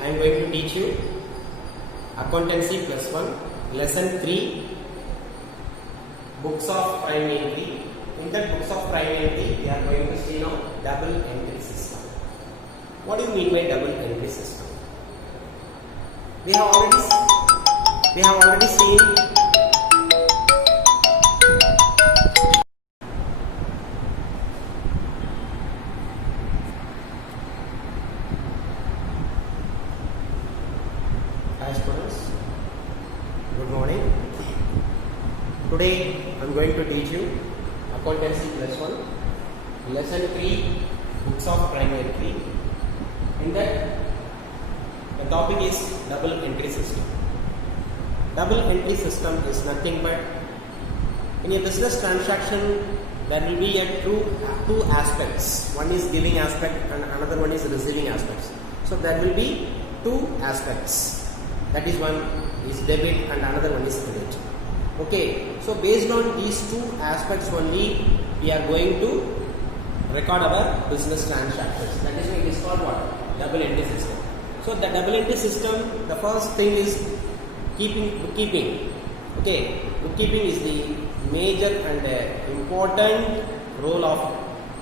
I am going to teach you Accountancy Plus One, Lesson 3, Books of Prime Entry. In that Books of Prime Entry, we are going to see now double entry system. What do you mean by double entry system? We have already seen students. Good morning. Today I am going to teach you Accountancy Plus One, Lesson 3, Books of Prime Entry. In that, the topic is double entry system. Double entry system is nothing but in a business transaction there will be two aspects. One is giving aspect and another one is receiving aspects. So there will be two aspects. That is, one is debit and another one is credit. Okay, so based on these two aspects only we are going to record our business transactions. That is why it is called what? Double entry system. So the double entry system, the first thing is bookkeeping. Okay, bookkeeping is the major and important role of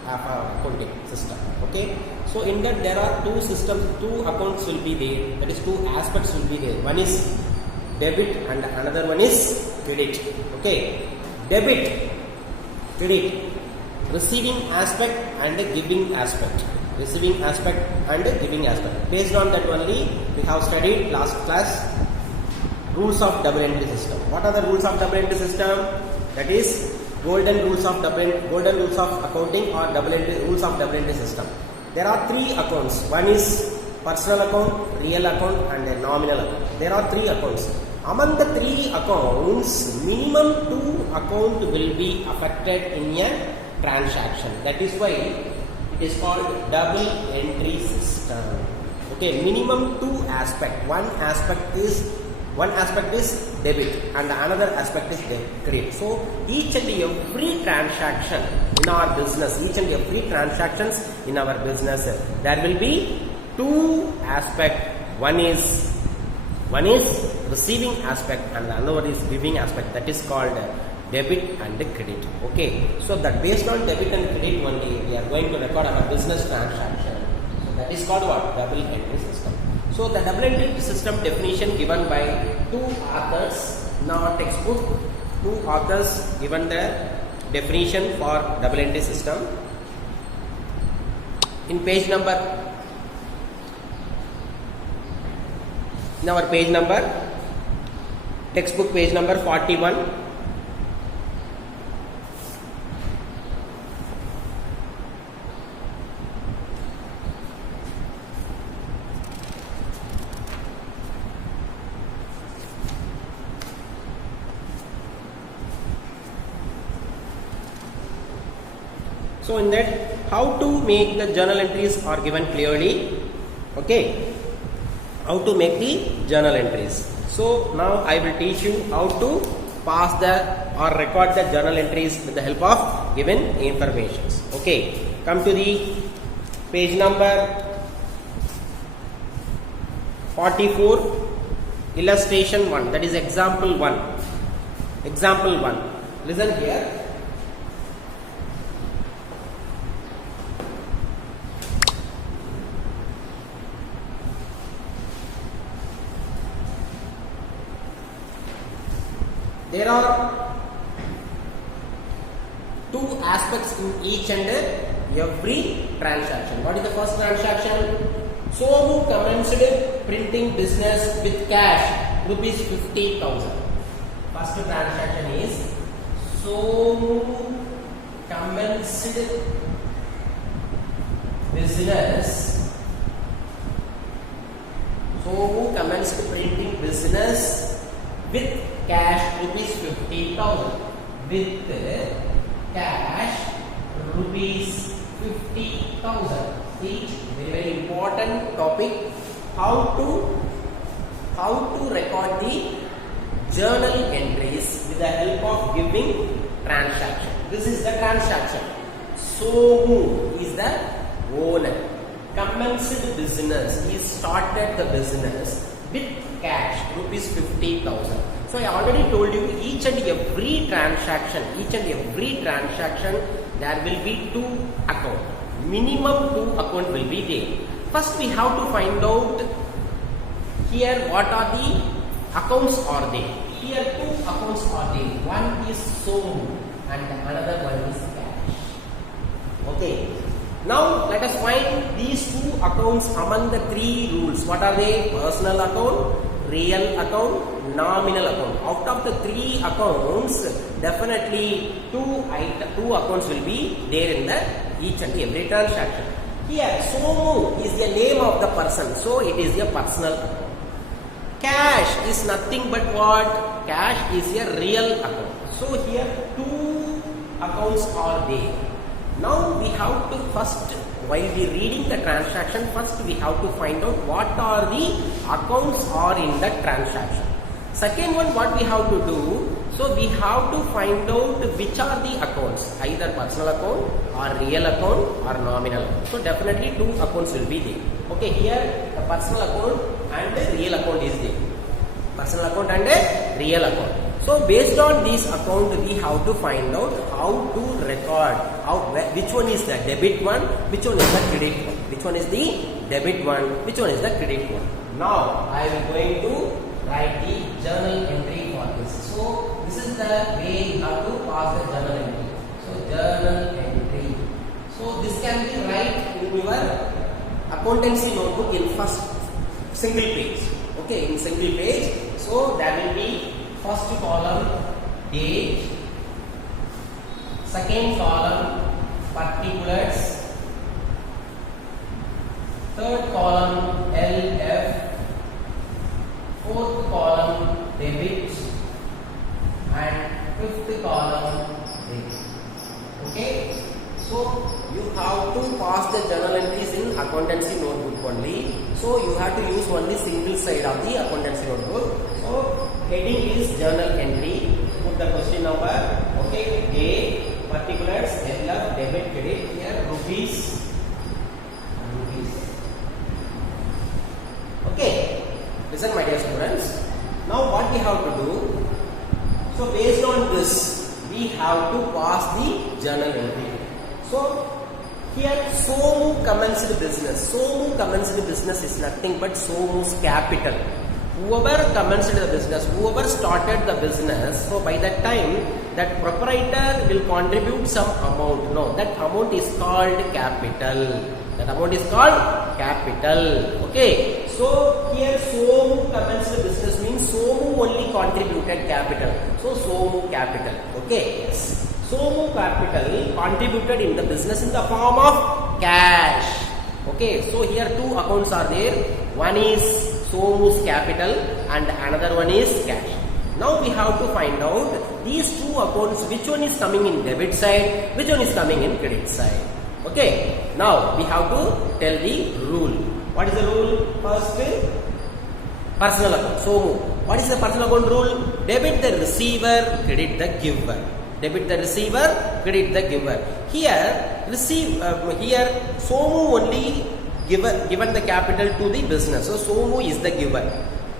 our accounting system. Okay, so in that there are two systems, two accounts will be there. That is, two aspects will be there. One is debit and another one is credit. Okay, debit, credit, receiving aspect and giving aspect. Receiving aspect and giving aspect. Based on that only we have studied last class rules of double entry system. What are the rules of double entry system? That is golden rules of accounting or rules of double entry system. There are three accounts. One is personal account, real account and a nominal account. There are three accounts. Among the three accounts, minimum two accounts will be affected in a transaction. That is why it is called double entry system. Okay, minimum two aspect. One aspect is debit and another aspect is credit. So each and every transaction in our business, there will be two aspects. One is receiving aspect and another is giving aspect. That is called debit and credit. Okay, so that based on debit and credit only we are going to record our business transaction. So that is called what? Double entry system. So the double entry system definition given by two authors in our textbook. Two authors given the definition for double entry system. In our page number, textbook page number 41. So in that, how to make the journal entries are given clearly. Okay, how to make the journal entries. So now I will teach you how to pass or record the journal entries with the help of given informations. Okay, come to the page number 44, illustration 1. That is example 1. Example 1. Listen here. There are two aspects in each and every transaction. What is the first transaction? Somu commenced printing business with cash rupees 50,000. First transaction is Somu commenced business. Somu commenced printing business with cash rupees 50,000. With cash rupees 50,000. Each very important topic. How to record the journal entries with the help of giving transaction. This is the transaction. Somu is the owner. commenced business. He started the business with cash, rupees 50,000. So I already told you each and every transaction, there will be two accounts. Minimum two accounts will be there. First we have to find out here what are the accounts are there. Here two accounts are there. One is Somu and another one is cash. Okay. Now let us find these two accounts among the three rules. What are they? Personal account, real account, nominal account. Out of the three accounts, definitely two accounts will be there in the each and every transaction. Here Somu is the name of the person, so it is a personal account. Cash is nothing but what? Cash is a real account. So here two accounts are there. Now we have to first, while we reading the transaction, first we have to find out what are the accounts are in the transaction. Second one, what we have to do, so we have to find out which are the accounts, either personal account or real account or nominal account. So definitely two accounts will be there. Okay, here the personal account and the real account is there. Personal account and a real account. So based on this account, we have to find out how to record which one is the debit one, which one is the credit one, which one is the debit one, which one is the credit one. Now I am going to write the journal entry for this. So this is the way you have to pass the journal entry. So journal entry. So this can be write in your accountancy notebook in first single page. Okay, in single page. So there will be first column date, second column particulars, third column LF, fourth column debit, and fifth column date. Okay, so you have to pass the journal entries in accountancy notebook only. So you have to use only single side of the accountancy notebook. So heading is journal entry. Put the question number. Okay, date, particulars, LF, debit, credit. Here rupees. Okay. Listen, my dear students. Now what we have to do? So based on this, we have to pass the journal entry. So here Somu commenced business. Somu commenced business is nothing but Somu's capital. Whoever commenced the business, whoever started the business, so by that time that proprietor will contribute some amount. No, that amount is called capital. That amount is called capital. Okay. So here Somu commenced business means Somu only contributed capital. So Somu capital. Okay. Yes. Somu capital contributed in the business in the form of cash. Okay. So here two accounts are there. One is Somu's capital and another one is cash. Now we have to find out these two accounts, which one is coming in debit side, which one is coming in credit side. Okay. Now we have to tell the rule. What is the rule? First, personal account. Somu. What is the personal account rule? Debit the receiver, credit the giver. Debit the receiver, credit the giver. Here here Somu only given the capital to the business. So Somu is the giver.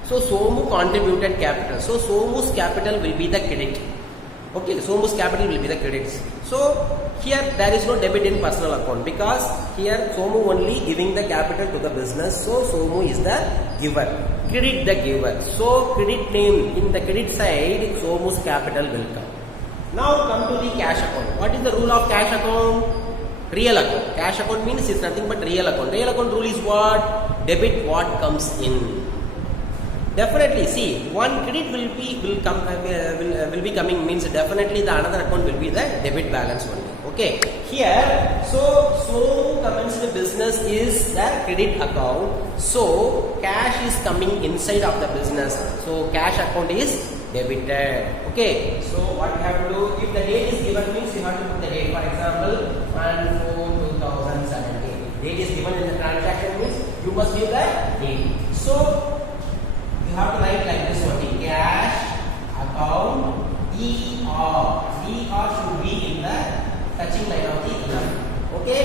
So Somu contributed capital. So Somu's capital will be the credit. Okay, Somu's capital will be the credits. So here there is no debit in personal account because here Somu only giving the capital to the business. So Somu is the giver. Credit the giver. So credit name in the credit side, Somu's capital will come. Now come to the cash account. What is the rule of cash account? Real account. Cash account means it's nothing but real account. Real account rule is what? Debit what comes in. Definitely, see, one credit will be coming means definitely the another account will be the debit balance only. Okay. Here, so commenced business is the credit account. So cash is coming inside of the business. So cash account is debited. Okay. So what you have to do? If the date is given means you have to put the date. For example, 1/4/2017. Date is given in the transaction means you must give the date. So you have to write like this only. Cash account DR. DR should be in the touching line of the 11. Okay.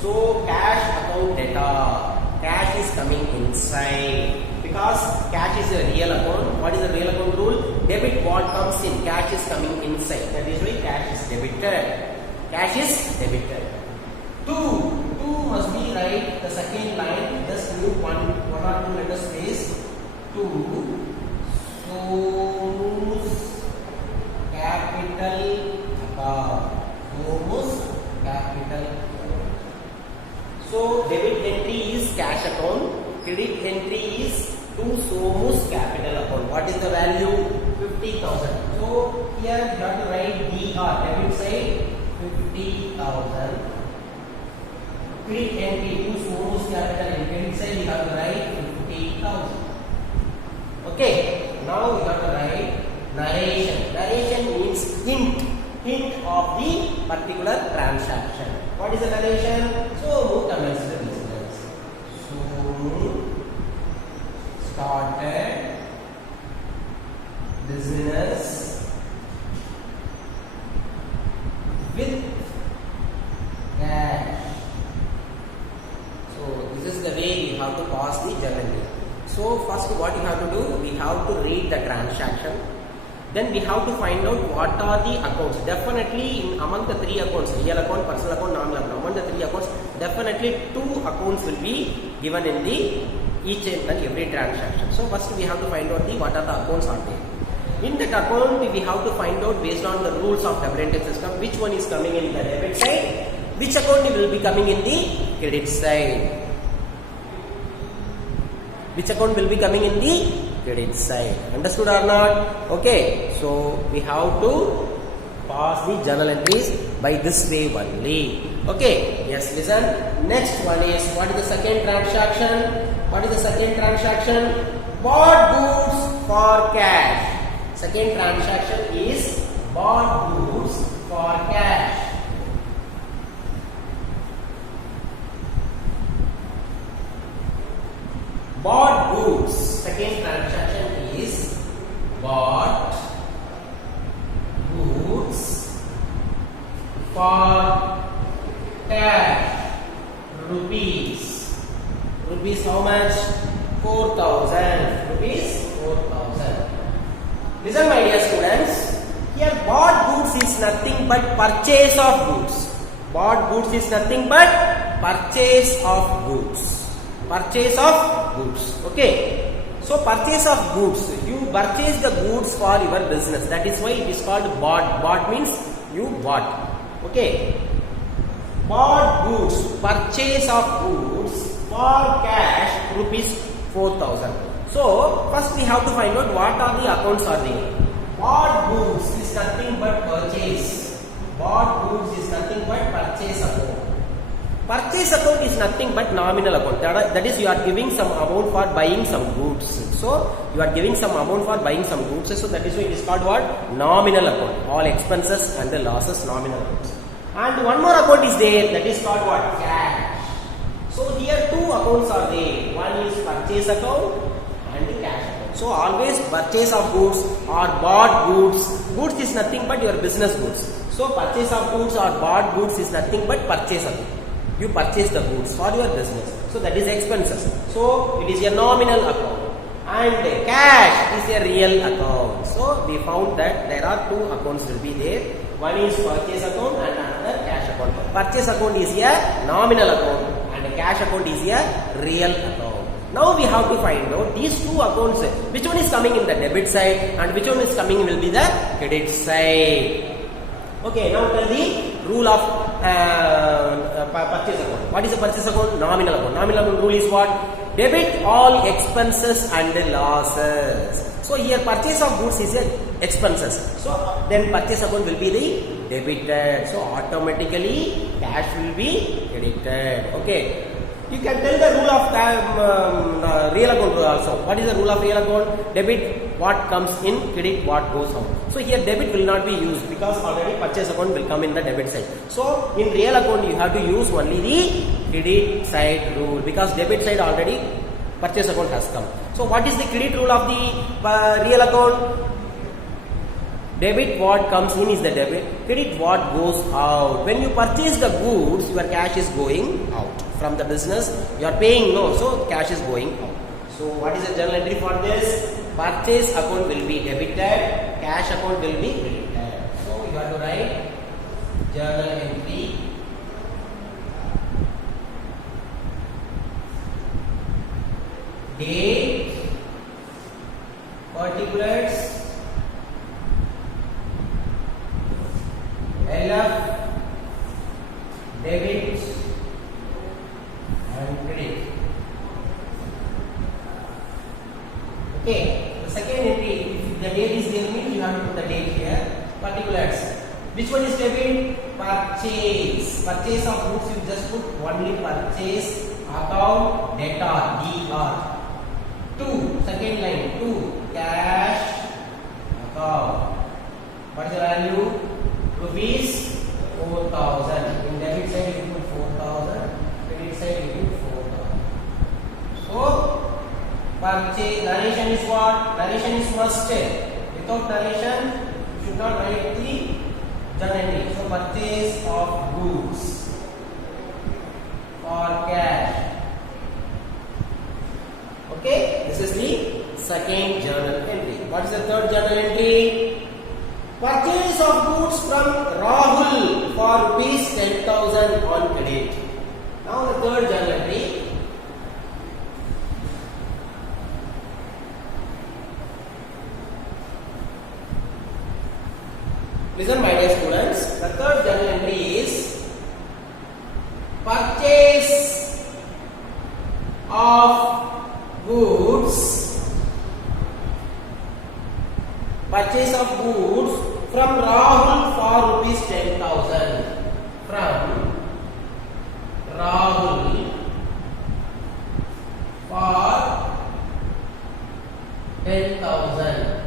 So cash account data. Cash is coming inside. Because cash is a real account. What is the real account rule? Debit what comes in. Cash is coming inside. That is why cash is debited. Cash is debited. 2 must be right. The second line. Just move one or two letter space. 2. Somus capital account. Somus capital account. So debit entry is cash account. Credit entry is to Somus capital account. What is the value? 50,000. So here you have to write DR. Debit side 50,000. Credit entry to Somus capital and credit side you have to write 50,000. Okay. Now you have to write narration. Narration means hint of the particular transaction. What is the narration? So commenced the business. So started business with cash. So this is the way we have to pass the journal. So first what you have to do, we have to read the transaction. Then we have to find out what are the accounts. Definitely among the 3 accounts, real account, personal account, nominal account, among the 3 accounts, definitely 2 accounts will be given in the each and every transaction. So first we have to find out what are the accounts are there. In that account we have to find out based on the rules of double entry system which one is coming in the debit side, which account will be coming in the credit side. Which account will be coming in the credit side. Understood or not? Okay. So we have to pass the journal entries by this way only. Okay. Yes, listen. Next one is, what is the second transaction? What is the second transaction? Bought goods for cash. Second transaction is bought goods for cash. Bought goods. Second transaction is bought goods for cash. Rupees. Rupees how much? 4,000. Rupees 4,000. Listen my dear students. Here bought goods is nothing but purchase of goods. Bought goods is nothing but purchase of goods. Purchase of goods. Okay. So purchase of goods. You purchase the goods for your business. That is why it is called bought. Bought means you bought. Okay. Bought goods. Purchase of goods for cash rupees 4,000. So first we have to find out what are the accounts are there. Bought goods is nothing but purchase. Bought goods is nothing but purchase account. Purchase account is nothing but nominal account. That is, you are giving some amount for buying some goods. So you are giving some amount for buying some goods. So that is why it is called what? Nominal account. All expenses and the losses nominal accounts. And one more account is there. That is called what? Cash. So here 2 accounts are there. One is purchase account and the cash account. So always purchase of goods or bought goods. Goods is nothing but your business goods. So purchase of goods or bought goods is nothing but purchase account. You purchase the goods for your business. So that is expenses. So it is a nominal account. And cash is a real account. So we found that there are 2 accounts will be there. One is purchase account and another cash account. Purchase account is a nominal account and cash account is a real account. Now we have to find out these 2 accounts. Which one is coming in the debit side and which one is coming will be the credit side. Okay, now tell the rule of purchase account. What is the purchase account? Nominal account. Nominal account rule is what? Debit all expenses and losses. So here purchase of goods is expenses. So then purchase account will be the debited. So automatically cash will be credited. Okay. You can tell the rule of real account also. What is the rule of real account? Debit what comes in, credit what goes out. So here debit will not be used because already purchase account will come in the debit side. So in real account you have to use only the credit side rule because debit side already purchase account has come. So what is the credit rule of the real account? Debit what comes in is the debit. Credit what goes out. When you purchase the goods, your cash is going out from the business. You are paying no, so cash is going out. So what is the journal entry for this? Purchase account will be debited, cash account will be credited. So you have to write journal entry. Date, particulars, LF, debit and credit. Okay, the second entry, if the date is there means you have to put the date here. Particulars. Which one is debit? Purchase. Purchase of goods you just put only purchase account data DR. 2, second line, 2, cash account. What is the value? Rupees 4,000. In debit side you put 4,000, credit side you put 4,000. So, purchase, narration is what? Narration is must. Without narration, you should not write the journal entry. So, purchase of goods for cash. Okay, this is the second journal entry. What is the third journal entry? Purchase of goods from Rahul for rupees 10,000 on credit. Now the third journal entry. Listen my dear students, the third journal entry is purchase of goods, purchase of goods from Rahul for rupees 10,000. From Rahul for 10,000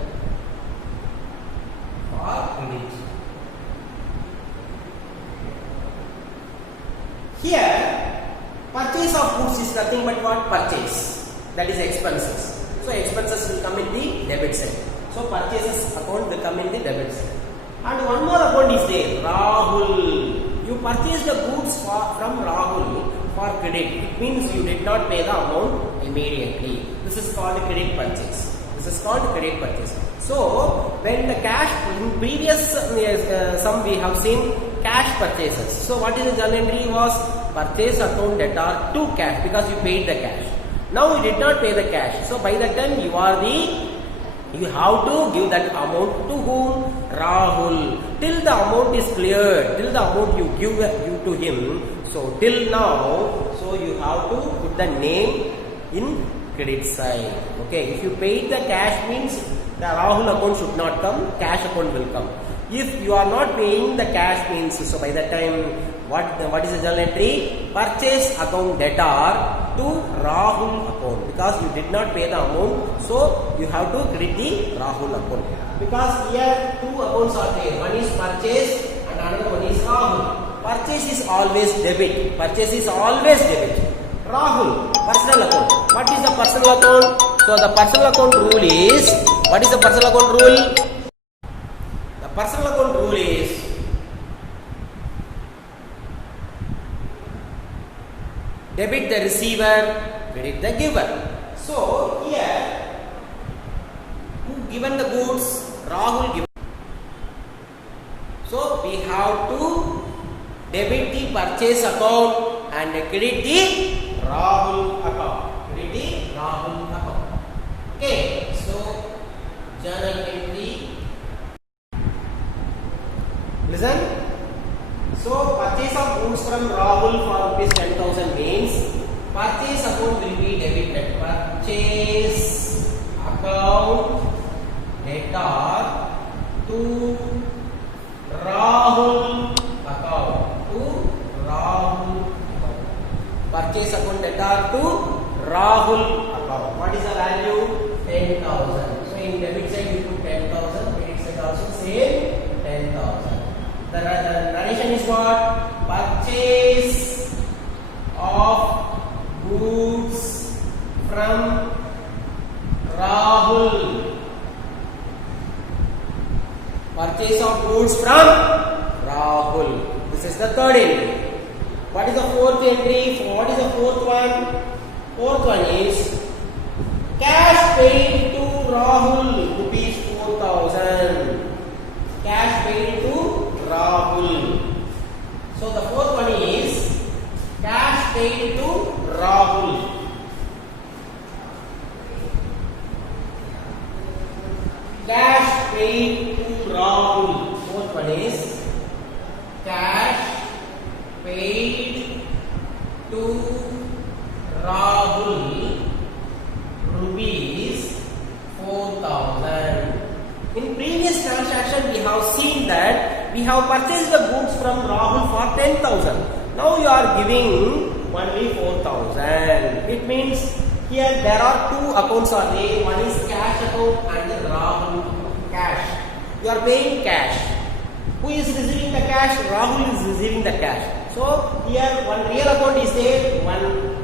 for credit. Here, purchase of goods is nothing but what? Purchase. That is expenses. So expenses will come in the debit side. So purchases account will come in the debit side. And one more account is there, Rahul. You purchased the goods from Rahul for credit. It means you did not pay the amount immediately. This is called credit purchase. This is called credit purchase. So when the cash in previous sum we have seen cash purchases. So what is the journal entry was purchase account debtor to cash because you paid the cash. Now you did not pay the cash. So by that time you have to give that amount to whom? Rahul. Till the amount is cleared, till the amount you give to him. So till now, so you have to put the name in credit side. Okay, if you paid the cash means the Rahul account should not come, cash account will come. If you are not paying the cash means, so by that time, what is the journal entry? Purchase account debtor to Rahul account because you did not pay the amount, so you have to credit the Rahul account. Because here two accounts are there. One is purchase and another one is Rahul. Purchase is always debit. Purchase is always debit. Rahul, personal account. What is the personal account? So the personal account rule is, what is the personal account rule? The personal account rule is debit the receiver, credit the giver. So here, who given the goods? Rahul given. So we have to debit the purchase account and credit the Rahul account. Credit the Rahul account. Okay. So journal entry. Listen. So purchase of goods from Rahul for rupees 10,000 means purchase account will be debited. Purchase account debtor to Rahul account. To Rahul account. Purchase account debtor to Rahul account. What is the value? 10,000. So in debit side you put 10,000. Credit side also same 10,000. The narration is what? Purchase of goods from Rahul. purchase of goods from Rahul. This is the third entry. What is the fourth entry? What is the fourth one? Fourth one is cash paid to Rahul, rupees 4,000. Cash paid to Rahul. So the fourth one is cash paid to Rahul. Cash paid to Rahul. Fourth one is cash paid to Rahul, rupees 4,000. In previous transaction we have seen that we have purchased the goods from Rahul for 10,000. Now you are giving only 4,000. It means here there are two accounts are there. One is cash account and the Rahul cash. You are paying cash. Who is receiving the cash? Rahul is receiving the cash. So here one real account is there, one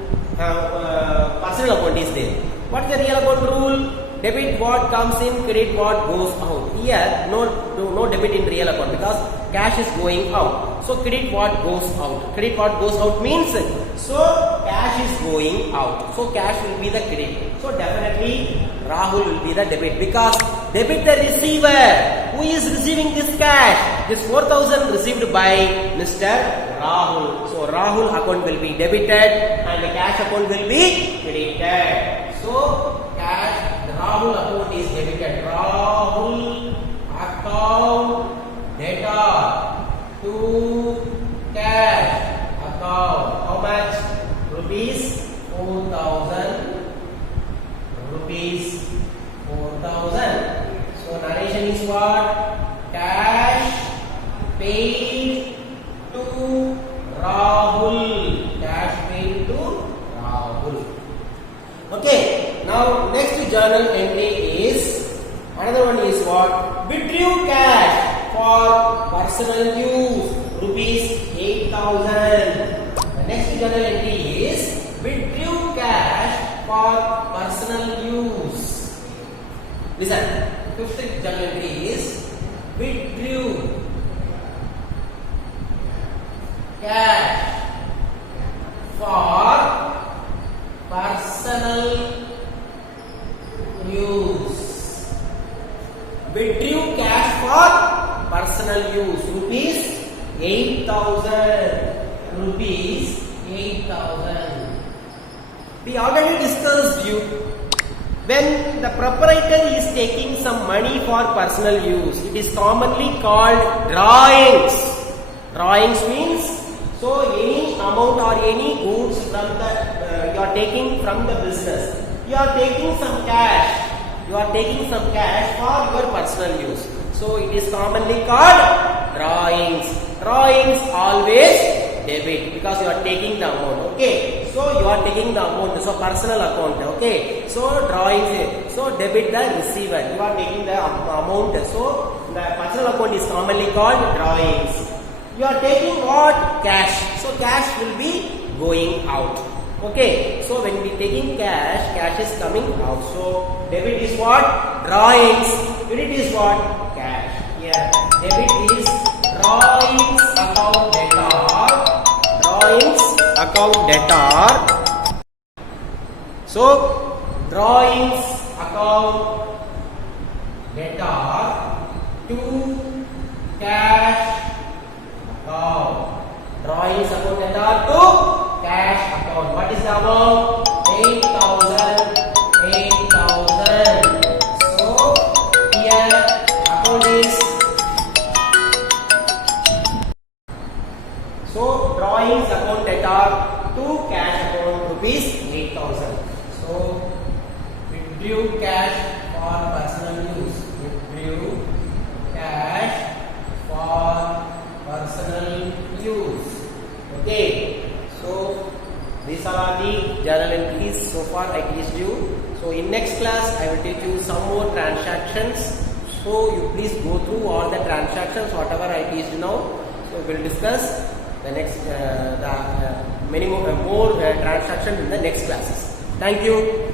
personal account is there. What is the real account rule? Debit what comes in, credit what goes out. Here no debit in real account because cash is going out. So credit what goes out. Credit what goes out means so cash is going out. So cash will be the credit. So definitely Rahul will be the debit because debit the receiver. Who is receiving this cash? This 4,000 received by Mr. Rahul. So Rahul account will be debited and the cash account will be credited. So cash, the Rahul account is debited. Rahul account debtor to cash account. How much? Rupees 4,000. Rupees 4,000. So narration is what? Cash paid to Rahul. Cash paid to Rahul. Okay. Now next journal entry is another one is what? Withdrew cash for personal use, rupees 8,000. The next journal entry is withdrew cash for personal use. Listen, fifth journal entry is withdrew cash for personal use. Withdrew cash for personal use, rupees 8,000. Rupees 8,000. We already discussed you. When the proprietor is taking some money for personal use, it is commonly called drawings. Drawings means so any amount or any goods from the you are taking from the business. You are taking some cash. You are taking some cash for your personal use. So it is commonly called drawings. Drawings always debit because you are taking the amount. Okay. So you are taking the amount. So personal account. Okay. So drawings. So debit the receiver. You are taking the amount. So the personal account is commonly called drawings. You are taking what? Cash. So cash will be going out. Okay. So when we taking cash, cash is coming out. So debit is what? Drawings. Credit is what? Cash. Here debit is drawings account debtor. Drawings account debtor. So drawings account debtor to cash account. Drawings account debtor to cash account. What is the amount? 8,000. 8,000. So here account is so drawings account debtor to cash account rupees 8,000. So withdrew cash for personal use. Withdrew cash for personal use. Okay. So these are the journal entries so far I teach you. So in next class I will teach you some more transactions. So you please go through all the transactions whatever I teach you now. So we will discuss the next many more transactions in the next classes. Thank you.